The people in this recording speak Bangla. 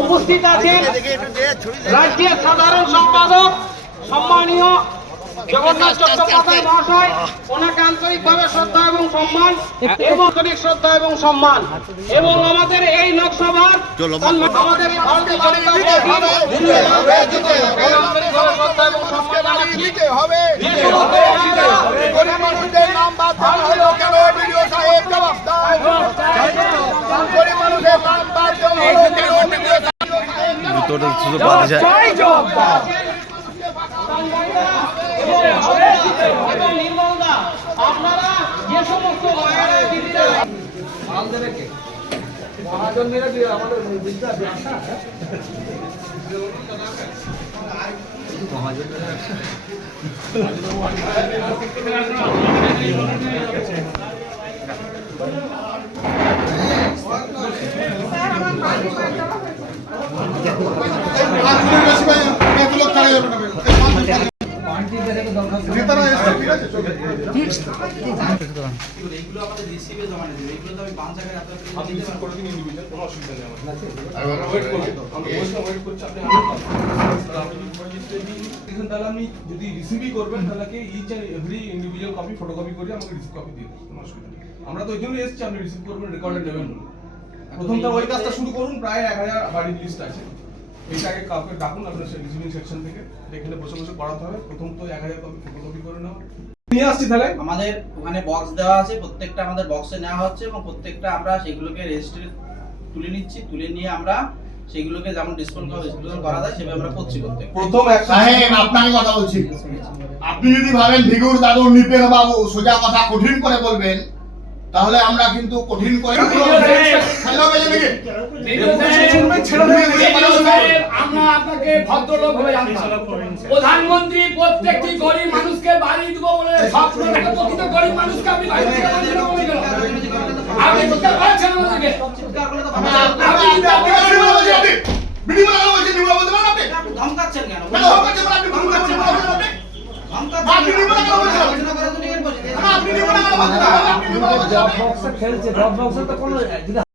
উপস্থিত আছেন রাজ্যের সাধারণ সম্পাদক সম্মানীয় জগন্নাথ চট্টোপাধ্যায় মহাশয়। ওনাকে আন্তরিকভাবে শ্রদ্ধা এবং সম্মান এবং আন্তরিক শ্রদ্ধা এবং সম্মান এবং আমাদের এই লোকসভার আমাদের এই ভারতীয় জনতা পার্টির আন্তরিকভাবে শ্রদ্ধা এবং সম্মান জানাচ্ছি। আপনারা যে সমস্ত তাহলে আপনি যদি রিসিভই করবেন তাহলে each and every individual copy photocopy করে আমাকে রিসিভ কপি দিয়ে দেবেন, কোনো অসুবিধা নেই। আমরা তো ওই জন্য এসেছি আপনি রিসিভ করবেন, রেকর্ডেড নেবেন বলে। প্রথমটা ওই কাজটা শুরু করুন, প্রায় 1000 বাড়ির লিস্ট আছে। এইটা আগে কাউকে ডাকুন আপনার রিসিভিং সেকশন থেকে, এখানে বসে বসে করাতে হবে। প্রথম তো 1000 কপি ফটোকপি করে নাও, নিয়ে আসছি। তাহলে আমাদের ওখানে বক্স দেওয়া আছে, প্রত্যেকটা আমাদের বক্সে নেওয়া হচ্ছে এবং প্রত্যেকটা আমরা সেগুলোকে রেজিস্ট্রি তুলে নিচ্ছি। তুলে নিয়ে আমরা সেগুলোকে যেমন ডিসপোজ করা যায় সেভাবে আমরা করছি। প্রথম সাহেব আপনাকে কথা বলছি, আপনি যদি ভাবেন ভিগুর দাদু নিপেন বাবু সোজা কথা কঠিন করে বলবেন, তাহলে আমরা কিন্তু কঠিন করে আমরা আপনাকে ভদ্রলোক হয়ে জানতাম। প্রধানমন্ত্রী প্রত্যেকটি গরিব মানুষকে বাড়ি দিব বলে স্বপ্ন দেখে প্রকৃত গরিব মানুষকে আপনি বাড়ি থেকে বঞ্চিত করে দিলেন। আপনি চিৎকার করছেন আমাদেরকে। ধমকাচ্ছেন কেন? খেলছে